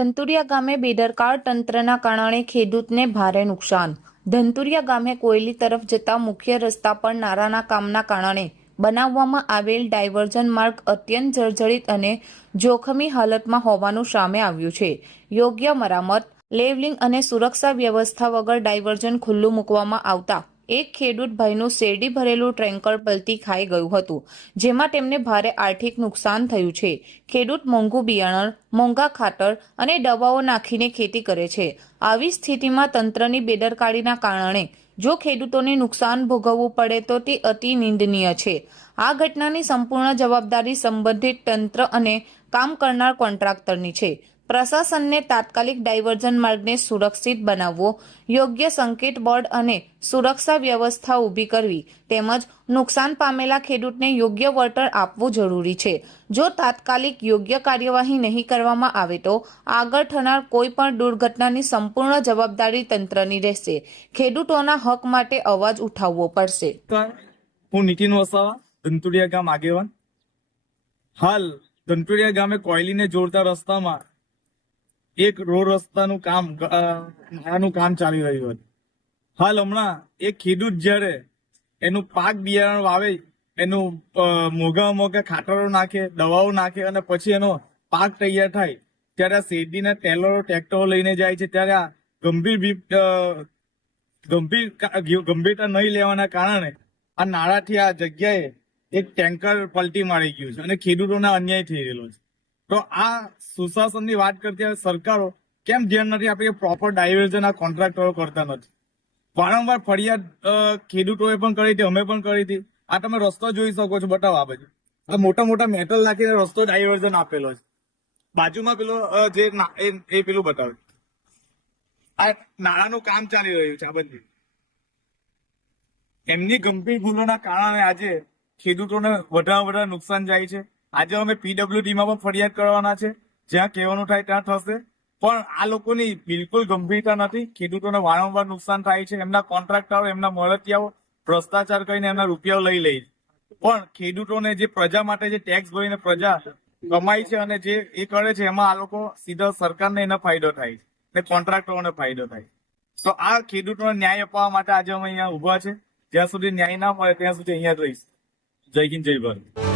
ધનતુરિયા ગામે બેદરકાર તંત્રના કારણે ખેડૂતને ભારે નુકસાન। ધનતુરિયા ગામે કોયલી તરફ જતા મુખ્ય રસ્તા પર નારાના કામના કારણે બનાવવામાં આવેલ ડાયવર્ઝન માર્ગ અત્યંત જર્જરિત અને જોખમી હાલતમાં હોવાનું સામે આવ્યું છે। યોગ્ય મરામત, લેવલિંગ અને સુરક્ષા વ્યવસ્થા વગર ડાયવર્ઝન ખુલ્લું મૂકવામાં આવતા એક ખેડૂત ભાઈનું શેરડી ભરેલું ટ્રેન્કર પલટી ખાઈ ગયું હતું, જેમાં તેમને ભારે આર્થિક નુકસાન થયું છે। ખેડૂત મોંઘું બિયારણ, મોંઘા ખાતર અને દવાઓ નાખીને ખેતી કરે છે। આવી સ્થિતિમાં તંત્રની બેદરકારીના કારણે જો ખેડૂતોને નુકસાન ભોગવવું પડે તો તે અતિ નિંદનીય છે। આ ઘટનાની સંપૂર્ણ જવાબદારી સંબંધિત તંત્ર અને કામ કરનાર કોન્ટ્રાક્ટરની છે। પ્રશાસનને તાત્કાલિક ડાયવર્ઝન માર્ગને સુરક્ષિત બનાવવો, યોગ્ય સંકેત બોર્ડ અને સુરક્ષા વ્યવસ્થા ઊભી કરવી તેમજ નુકસાન પામેલા ખેડૂતને યોગ્ય વળતર આપવું જરૂરી છે। જો તાત્કાલિક યોગ્ય કાર્યવાહી નહીં કરવામાં આવે તો આગળ થનાર કોઈ પણ દુર્ઘટનાની સંપૂર્ણ જવાબદારી તંત્રની રહેશે। ખેડૂતોના હક માટે અવાજ ઉઠાવવો પડશે। હું નીતિન વસાવા, ધનતુરિયા ગામ આગેવાન। હાલ ધનતુરિયા ગામે કોયલીને જોડતા રસ્તામાં એક રોડ રસ્તાનું કામ ચાલી રહ્યું હતું। હાલ હમણાં એક ખેડૂત જયારે એનું પાક બિયારણ વાવે, એનું મોઘા ખાતરો નાખે, દવાઓ નાખે અને પછી એનો પાક તૈયાર થાય ત્યારે આ શેરડીના ટેલરો, ટ્રેક્ટરો લઈને જાય છે। ત્યારે આ ગંભીરતા નહીં લેવાના કારણે આ નાળાથી આ જગ્યાએ એક ટેન્કર પલટી મારી ગયું છે અને ખેડૂતોને અન્યાય થઈ રહેલો છે। તો આ સુશાસનની વાત કરતી સરકારો કેમ ધ્યાન નથી આપી? પ્રોપર ડાયવર્ઝન આ કોન્ટ્રાક્ટરો કરતા નથી। વારંવાર ફરિયાદ ખેડૂતોએ પણ કરી હતી, અમે પણ કરી હતી। આ તમે રસ્તો જોઈ શકો છો, બતાવો આ બાજુ આ મોટા મોટા મેટલ નાખીને રસ્તો ડાયવર્ઝન આપેલો છે। બાજુમાં પેલો જે પેલું બતાવે, આ નાળાનું કામ ચાલી રહ્યું છે। આ બધી એમની ગંભીર ભૂલોના કારણે આજે ખેડૂતોને વધારે નુકસાન જાય છે। આજે અમે પીડબ્લ્યુડીમાં પણ ફરિયાદ કરવાના છે, જ્યાં કહેવાનું થાય ત્યાં થશે, પણ આ લોકોની બિલકુલ ગંભીરતા નથી। ખેડૂતોને વારંવાર નુકસાન થાય છે। એમના કોન્ટ્રાક્ટરો, એમના મળતિયાઓ ભ્રષ્ટાચાર કરીને એમના રૂપિયાઓ લઈ લે છે, પણ ખેડૂતોને જે પ્રજા માટે જે ટેક્સ ભરીને પ્રજા કમાય છે અને જે એ કરે છે એમાં આ લોકો સીધા સરકારને એનો ફાયદો થાય છે ને કોન્ટ્રાક્ટરોને ફાયદો થાય છે। તો આ ખેડૂતોને ન્યાય અપાવવા માટે આજે અમે અહીંયા ઉભા છે। જ્યાં સુધી ન્યાય ના મળે ત્યાં સુધી અહીંયા જ રહીશ। જય હિન્દ, જય ભારત।